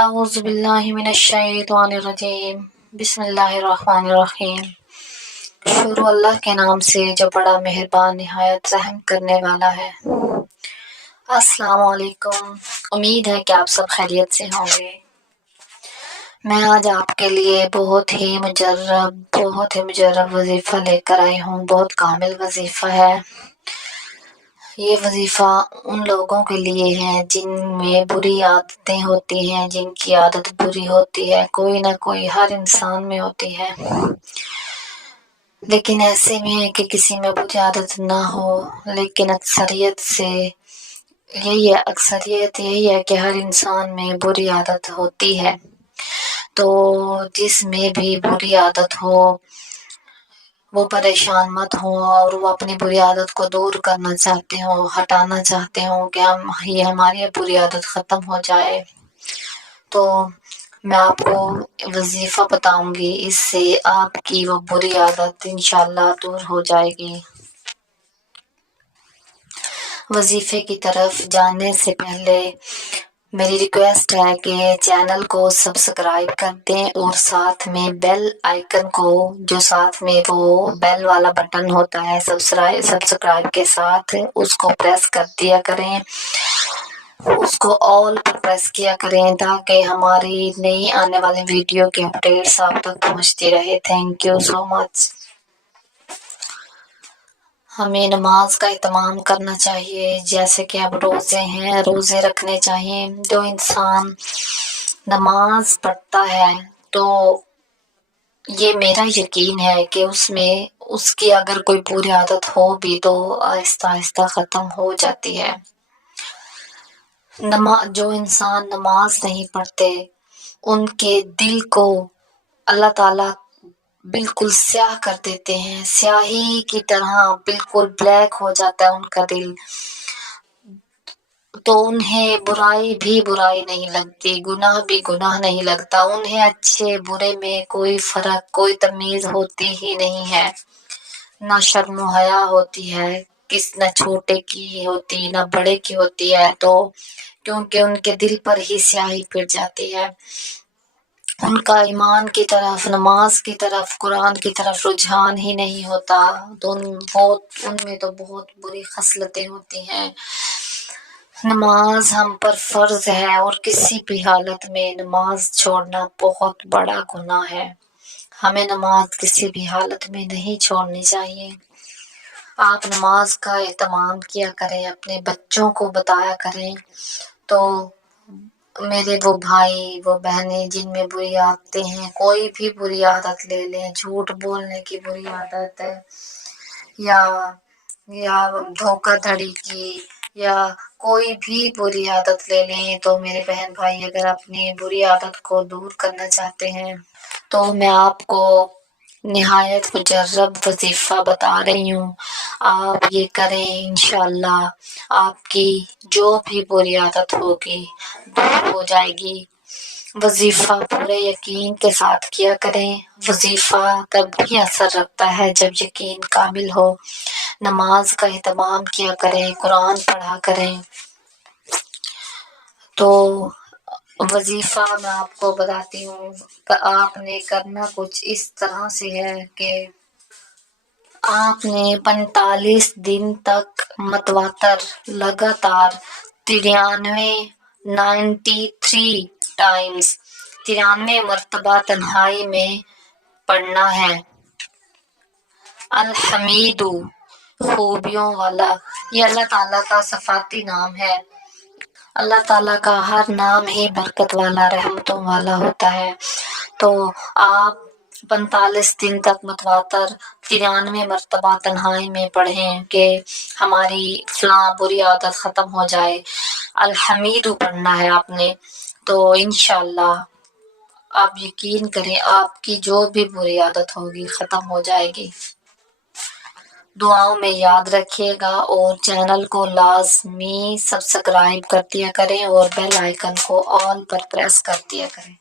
اعوذ باللہ من الشیطان الرجیم بسم اللہ الرحمن الرحیم۔ شروع اللہ کے نام سے جو بڑا مہربان نہایت رحم کرنے والا ہے۔ السلام علیکم، امید ہے کہ آپ سب خیریت سے ہوں گے۔ میں آج آپ کے لیے بہت ہی مجرب وظیفہ لے کر آئی ہوں۔ بہت کامل وظیفہ ہے۔ یہ وظیفہ ان لوگوں کے لیے ہے جن میں بری عادتیں ہوتی ہیں، جن کی عادت بری ہوتی ہے، کوئی نہ کوئی ہر انسان میں ہوتی ہے، لیکن ایسے میں ہے کہ کسی میں بری عادت نہ ہو، لیکن اکثریت یہی ہے کہ ہر انسان میں بری عادت ہوتی ہے۔ تو جس میں بھی بری عادت ہو وہ پریشان مت ہوں، اور وہ اپنی بری عادت کو دور کرنا چاہتے ہوں، ہٹانا چاہتے ہوں کہ یہ ہماری بری عادت ختم ہو جائے، تو میں آپ کو وظیفہ بتاؤں گی، اس سے آپ کی وہ بری عادت انشاءاللہ دور ہو جائے گی۔ وظیفے کی طرف جانے سے پہلے میری ریکویسٹ ہے کہ چینل کو سبسکرائب کر دیں، اور ساتھ میں بیل آئیکن کو، جو ساتھ میں وہ بیل والا بٹن ہوتا ہے سبسکرائب کے ساتھ، اس کو پریس کر دیا کریں، اس کو آل پر پریس کیا کریں، تاکہ ہماری نئی آنے والی ویڈیو کی اپڈیٹس آپ تک پہنچتی رہے۔ تھینک یو سو مچ۔ ہمیں نماز کا اہتمام کرنا چاہیے، جیسے کہ اب روزے ہیں، روزے رکھنے چاہیے۔ جو انسان نماز پڑھتا ہے تو یہ میرا یقین ہے کہ اس کی اگر کوئی بری عادت ہو بھی تو آہستہ آہستہ ختم ہو جاتی ہے۔ جو انسان نماز نہیں پڑھتے ان کے دل کو اللہ تعالیٰ بالکل سیاہ کر دیتے ہیں، سیاہی کی طرح بالکل بلیک ہو جاتا ہے ان کا دل، تو انہیں برائی نہیں لگتی، گناہ بھی گناہ نہیں لگتا، انہیں اچھے برے میں کوئی فرق، کوئی تمیز ہوتی ہی نہیں ہے، نہ شرم و حیا ہوتی ہے، نہ چھوٹے کی ہوتی نہ بڑے کی ہوتی ہے، تو کیونکہ ان کے دل پر ہی سیاہی پڑ جاتی ہے، ان کا ایمان کی طرف، نماز کی طرف، قرآن کی طرف رجحان ہی نہیں ہوتا، تو ان میں تو بہت بری خصلتیں ہوتی ہیں۔ نماز ہم پر فرض ہے، اور کسی بھی حالت میں نماز چھوڑنا بہت بڑا گناہ ہے۔ ہمیں نماز کسی بھی حالت میں نہیں چھوڑنی چاہیے۔ آپ نماز کا اہتمام کیا کریں، اپنے بچوں کو بتایا کریں، تو میرے وہ بھائی، وہ بہنیں جن میں بری عادتیں ہیں، کوئی بھی بری عادت لے لیں، جھوٹ بولنے کی بری عادت ہے، یا دھوکہ دھڑی کی، یا کوئی بھی بری عادت لے لیں، تو میرے بہن بھائی اگر اپنی بری عادت کو دور کرنا چاہتے ہیں تو میں آپ کو نہایت مجرب وظیفہ بتا رہی ہوں، آپ یہ کریں، انشاءاللہ آپ کی جو بھی بری عادت ہوگی دور ہو جائے گی۔ وظیفہ پورے یقین کے ساتھ کیا کریں، وظیفہ تب بھی اثر رکھتا ہے جب یقین کامل ہو۔ نماز کا اہتمام کیا کریں، قرآن پڑھا کریں۔ تو وظیفہ میں آپ کو بتاتی ہوں، آپ نے کرنا کچھ اس طرح سے ہے کہ آپ نے 45 دن تک متواتر لگاتار 93 مرتبہ تنہائی میں پڑھنا ہے۔ الحمید، خوبیوں والا، یہ اللہ تعالیٰ کا صفاتی نام ہے۔ اللہ تعالیٰ کا ہر نام ہی برکت والا، رحمتوں والا ہوتا ہے، تو آپ 45 دن تک متواتر 93 مرتبہ تنہائی میں پڑھیں کہ ہماری فلاں بری عادت ختم ہو جائے۔ الحمید پڑھنا ہے آپ نے، تو انشاءاللہ آپ یقین کریں آپ کی جو بھی بری عادت ہوگی ختم ہو جائے گی۔ دعاؤں میں یاد رکھیے گا، اور چینل کو لازمی سبسکرائب کر دیا کریں، اور بیل آئیکن کو آل پر پریس کر دیا کریں۔